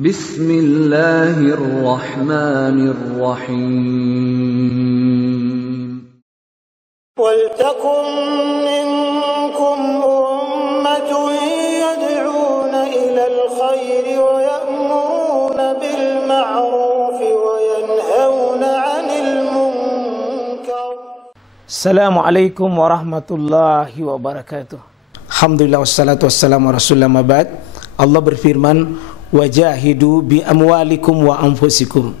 Bismillahirrahmanirrahim. Waltakum minkum ummatun yad'una ilal khairi wa ya'muruna bil ma'rufi wa yanhauna 'anil munkar. Assalamualaikum warahmatullahi wabarakatuh. Alhamdulillah wassalatu wassalamu ala rasulillah mabad. Allah berfirman, wajahidu bi amwalikum wa anfusikum.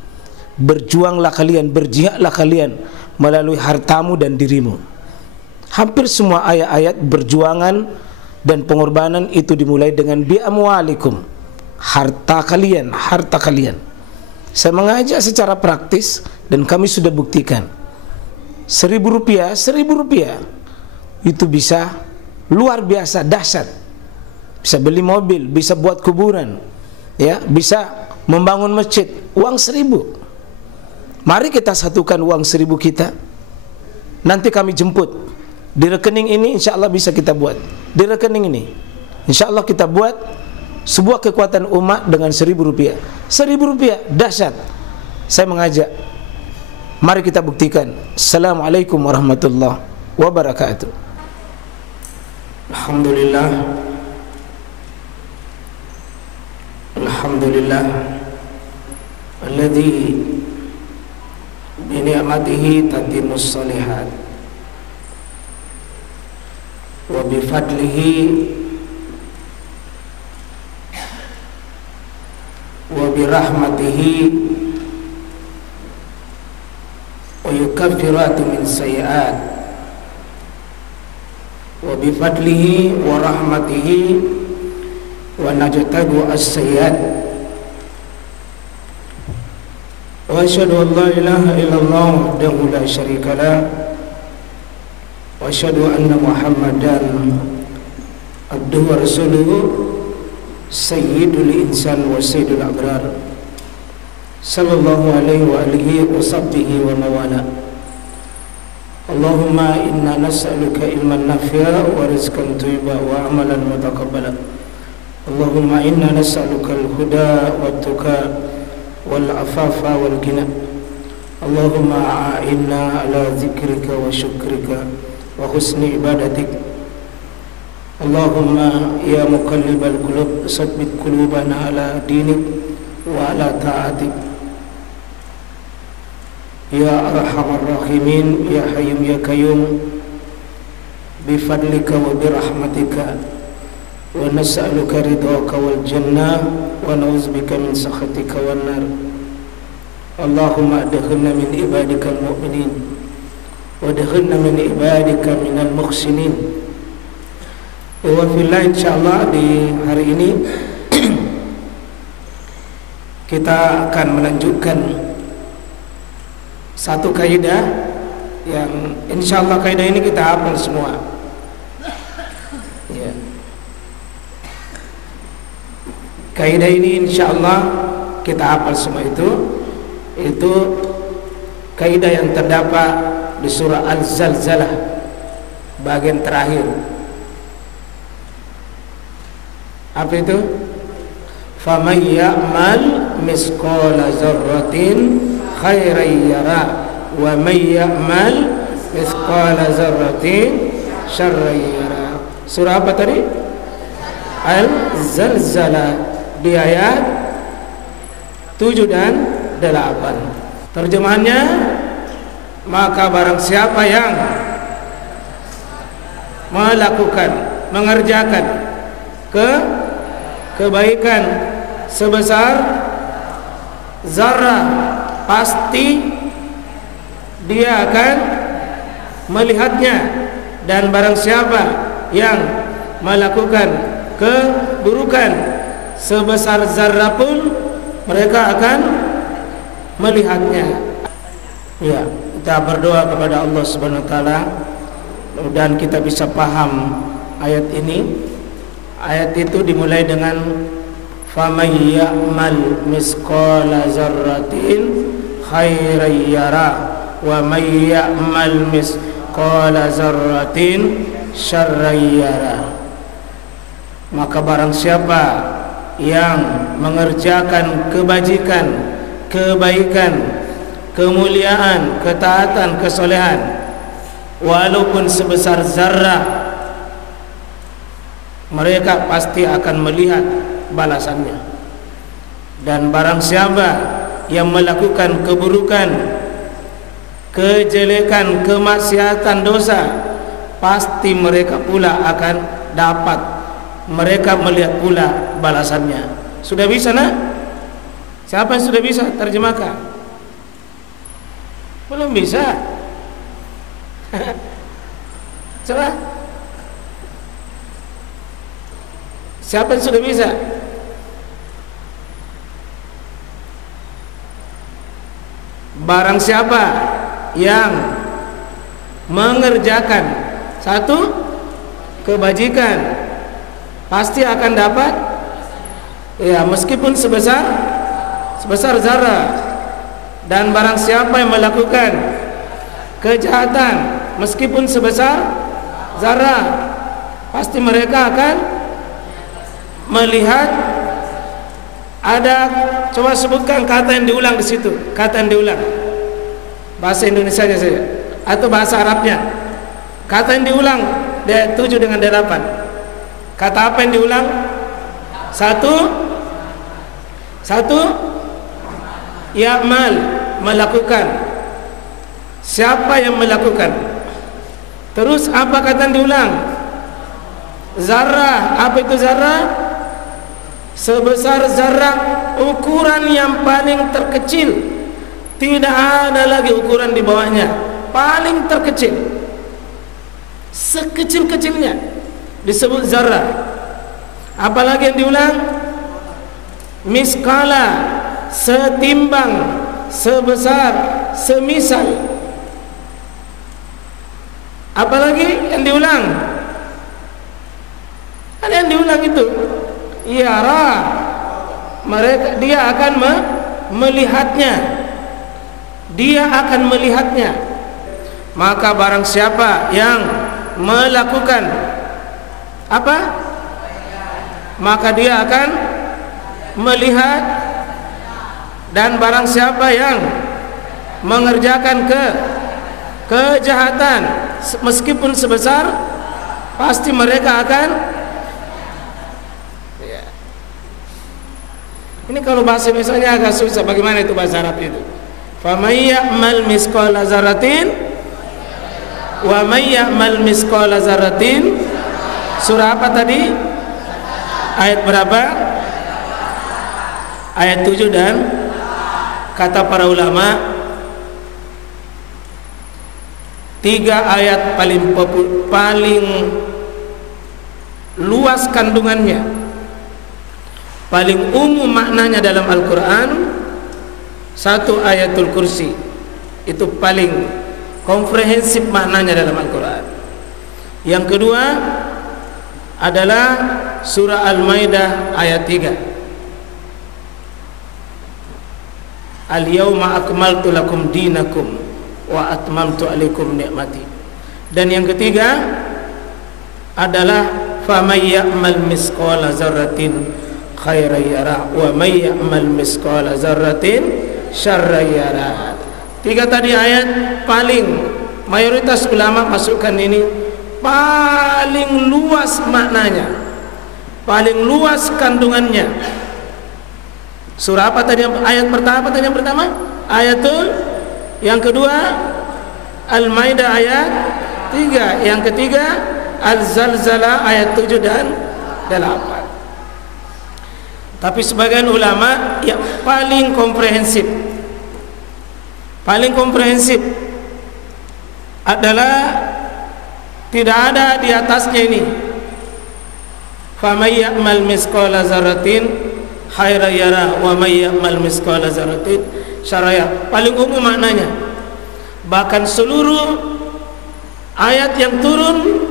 Berjuanglah kalian, berjihadlah kalian melalui hartamu dan dirimu. Hampir semua ayat-ayat berjuangan dan pengorbanan itu dimulai dengan bi amwalikum, harta kalian, harta kalian. Saya mengajak secara praktis dan kami sudah buktikan. Rp1.000 itu bisa luar biasa dahsyat. Bisa beli mobil, bisa buat kuburan, ya, bisa membangun masjid. Uang 1.000. Mari kita satukan uang 1.000 kita. Nanti kami jemput di rekening ini, insya Allah bisa kita buat. Di rekening ini, insya Allah kita buat sebuah kekuatan umat dengan Rp1.000. Rp1.000 dahsyat. Saya mengajak, mari kita buktikan. Assalamualaikum warahmatullahi wabarakatuh. Alhamdulillah. Alhamdulillah alladzi bi ni'matihi tatimmus shalihat wa bi fadlihi wa bi rahmatihi wa yukaffiratu min sayyi'at wa bi fadlihi wa rahmatihi wa najtabu as-sayyi'at wa asyhadu an la ilaha illallah wahdahu la syarika lah wa asyhadu anna Muhammadan abduhu wa rasuluhu sayyidul insan wa sayyidul abrar sallallahu alaihi wa alihi wa sahbihi wa mawala. Allahumma inna nas'aluka ilman nafi'a wa rizqan thayyiban wa amalan mutaqabbala. Allahumma inna nas'aluka al-huda wat-tuqa wal-afafa wal-ghina. Allahumma a'inna ala zikrika wa syukrika wa husni ibadatik. Allahumma ya muqallibal qulub tsabbit qulubana ala dinik wa ala ta'atik. Ya arhamar rahimin, ya hayyum ya qayyum, bi fadlika wa bi rahmatika wa nas'aluka ridhaka wal jannah wa na'udzubika min sakhatika wan nar. Allahumma adkhilna min ibadikal mu'minin wa adkhilna min ibadika minal muhsinin. Wa fillah, insyaallah di hari ini kita akan melanjutkan satu kaidah yang insyaallah kaidah ini kita hafal semua. Ya. Kaidah ini insyaallah kita hafal semua itu kaidah yang terdapat di surah Al-Zalzalah bagian terakhir. Apa itu? Faman ya'mal misqala dzarratin khairan yara wa may ya'mal misqala dzarratin syarran yara. Surah apa tadi? Al-Zalzalah, di ayat 7 dan 8. Terjemahannya, maka barang siapa yang melakukan, mengerjakan kebaikan sebesar zarah, pasti dia akan melihatnya. Dan barang siapa yang melakukan keburukan sebesar zarah pun mereka akan melihatnya. Ya, kita berdoa kepada Allah Subhanahu wa taala dan kita bisa paham ayat ini. Ayat itu dimulai dengan faman ya'mal misqala dzarratin khairan yara wa may ya'mal misqala dzarratin syarran yara. Maka barang siapa yang mengerjakan kebajikan, kebaikan, kemuliaan, ketaatan, kesolehan, walaupun sebesar zarrah, mereka pasti akan melihat balasannya. Dan barang siapa yang melakukan keburukan, kejelekan, kemaksiatan, dosa, pasti mereka pula akan dapat, mereka melihat pula balasannya. Sudah bisa nak? Siapa yang sudah bisa terjemahkan? Belum bisa. Coba. Siapa yang sudah bisa? Barang siapa yang mengerjakan satu kebajikan, pasti akan dapat, ya, meskipun sebesar zarah. Dan barang siapa yang melakukan kejahatan, meskipun sebesar zarah, pasti mereka akan melihat. Ada, coba sebutkan kata yang diulang di situ, kata yang diulang, bahasa Indonesianya saja atau bahasa Arabnya. Kata yang diulang di ayat 7 dengan 8. Kata apa yang diulang? Satu, ya'mal, melakukan. Siapa yang melakukan? Terus apa kata yang diulang? Zarah. Apa itu zarah? Sebesar zarah, ukuran yang paling terkecil, tidak ada lagi ukuran di bawahnya, paling terkecil, sekecil-kecilnya disebut zarah. Apalagi yang diulang? Miskala, setimbang, sebesar, semisal. Apalagi yang diulang? Ada yang diulang itu yara, mereka, dia akan melihatnya, dia akan melihatnya. Maka barang siapa yang melakukan apa, maka dia akan melihat. Dan barang siapa yang mengerjakan kejahatan, meskipun sebesar, pasti mereka akan. Ini kalau bahasa Indonesia agak susah. Bagaimana itu bahasa Arab itu? Faman ya'mal misqala dzarratin wa may ya'mal misqala dzarratin. Surah apa tadi? Ayat berapa? Ayat 7. Dan kata para ulama, 3 ayat paling luas kandungannya, paling umum maknanya dalam Al-Quran. 1 ayatul kursi, itu paling komprehensif maknanya dalam Al-Quran. Yang kedua adalah surah Al-Maidah ayat 3. Al-yawma akmaltu lakum dinakum wa atmamtu alaikum ni'mati. Dan yang ketiga adalah faman ya'mal misqala dzarratin khairan yara wa may ya'mal misqala dzarratin syarran yara. 3 tadi ayat paling mayoritas ulama masukkan ini paling luas maknanya, paling luas kandungannya. Surah apa tadi? Ayat pertama apa tadi yang pertama? Ayatul. Yang kedua Al-Maidah ayat 3. Yang ketiga Al-Zalzalah ayat 7 dan 8. Tapi sebagian ulama yang paling komprehensif adalah tidak ada di atasnya ini. Faman ya'mal misqala dzarratin khairan yara wa may ya'mal misqala dzarratin syarran yara. Paling umum maknanya. Bahkan seluruh ayat yang turun,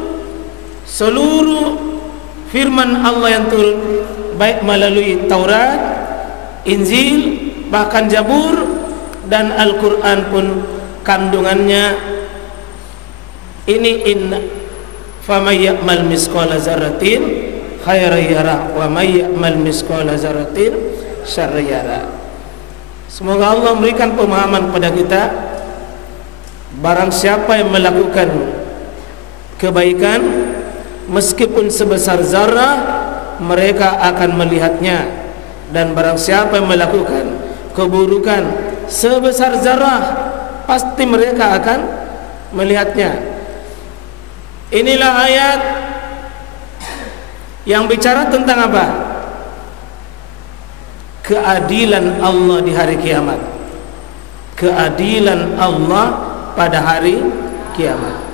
seluruh firman Allah yang turun, baik melalui Taurat, Injil, bahkan Zabur dan Al-Quran pun kandungannya ini, inna faman ya'mal misqala dzarratin khairan yara wa may ya'mal misqala dzarratin syarran yara. Semoga Allah memberikan pemahaman pada kita, barang siapa yang melakukan kebaikan meskipun sebesar zarah, mereka akan melihatnya, dan barang siapa yang melakukan keburukan sebesar zarah, pasti mereka akan melihatnya. Inilah ayat yang bicara tentang apa? Keadilan Allah di hari kiamat. Keadilan Allah pada hari kiamat.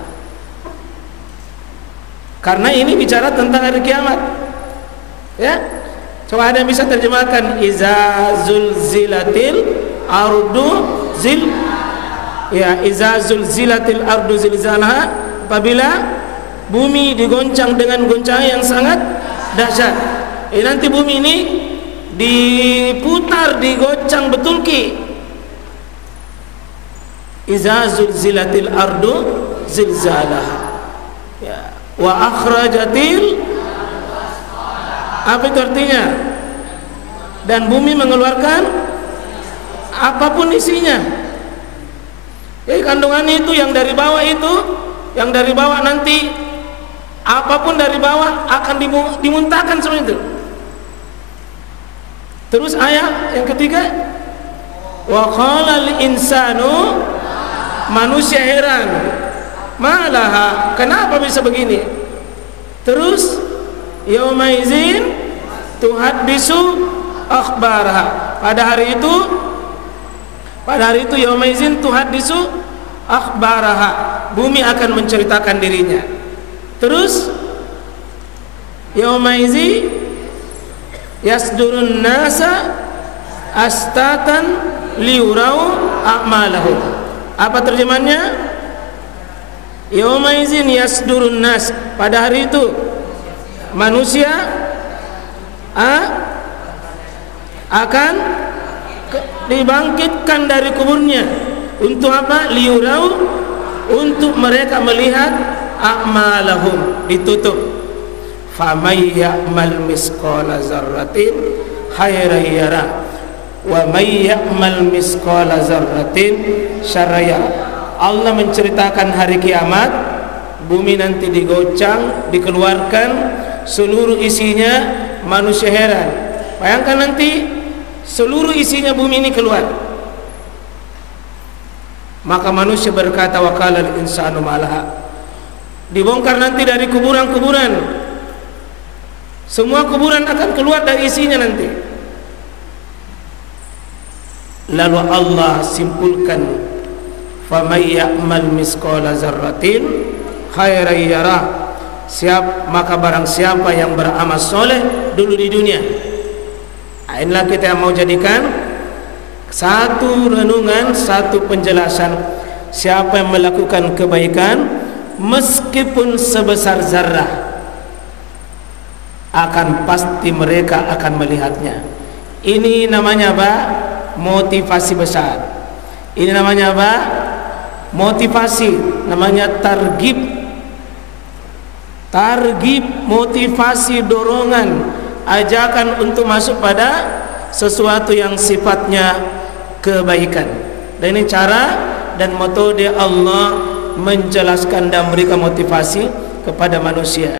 Karena ini bicara tentang hari kiamat. Ya. Coba ada yang bisa terjemahkan iza zulzilatil ardu zil, ya, iza zulzilatil ardu zilzalaha, apabila bumi digoncang dengan goncangan yang sangat dahsyat. Nanti bumi ini diputar, digoncang betul ki. Iza zulzilatil ardu zilzalaha, ya, wa akhrajatil, apa itu artinya? Dan bumi mengeluarkan apapun isinya. Kandungannya itu yang dari bawah itu, yang dari bawah nanti apapun dari bawah akan dimuntahkan semua itu. Terus ayat yang ketiga, wa qalal insanu, manusia heran, malaha, kenapa bisa begini? Terus yauma izin tuhaddisu akhbaraha, pada hari itu yauma izin tuhaddisu akhbaraha, bumi akan menceritakan dirinya. Terus yauma izin yasdurun nasa astatan liurau a'malahum. Apa terjemahannya? Yauma izin yasdurun nas, pada hari itu manusia akan dibangkitkan dari kuburnya. Untuk apa? Liurau, untuk mereka melihat a'malahum, ditutup. Famay ya'mal misqala dzarratin khairan yara wa may ya'mal misqala dzarratin syarran yara. Allah menceritakan hari kiamat, bumi nanti digocang, dikeluarkan seluruh isinya, manusia heran. Bayangkan nanti seluruh isinya bumi ini keluar. Maka manusia berkata, wa qalal insanu malaha. Dibongkar nanti dari kuburan-kuburan. Semua kuburan akan keluar dari isinya nanti. Lalu Allah simpulkan, famay ya'mal misqala dzarratin khairan yara. Maka barang siapa yang beramal soleh dulu di dunia. Inilah kita yang mau jadikan satu renungan, satu penjelasan. Siapa yang melakukan kebaikan meskipun sebesar zarah, akan pasti mereka akan melihatnya. Ini namanya apa? Motivasi besar. Ini namanya apa? Motivasi. Namanya targhib. Targhib, motivasi, dorongan, ajakan untuk masuk pada sesuatu yang sifatnya kebaikan. Dan ini cara dan metode Allah menjelaskan dan memberikan motivasi kepada manusia.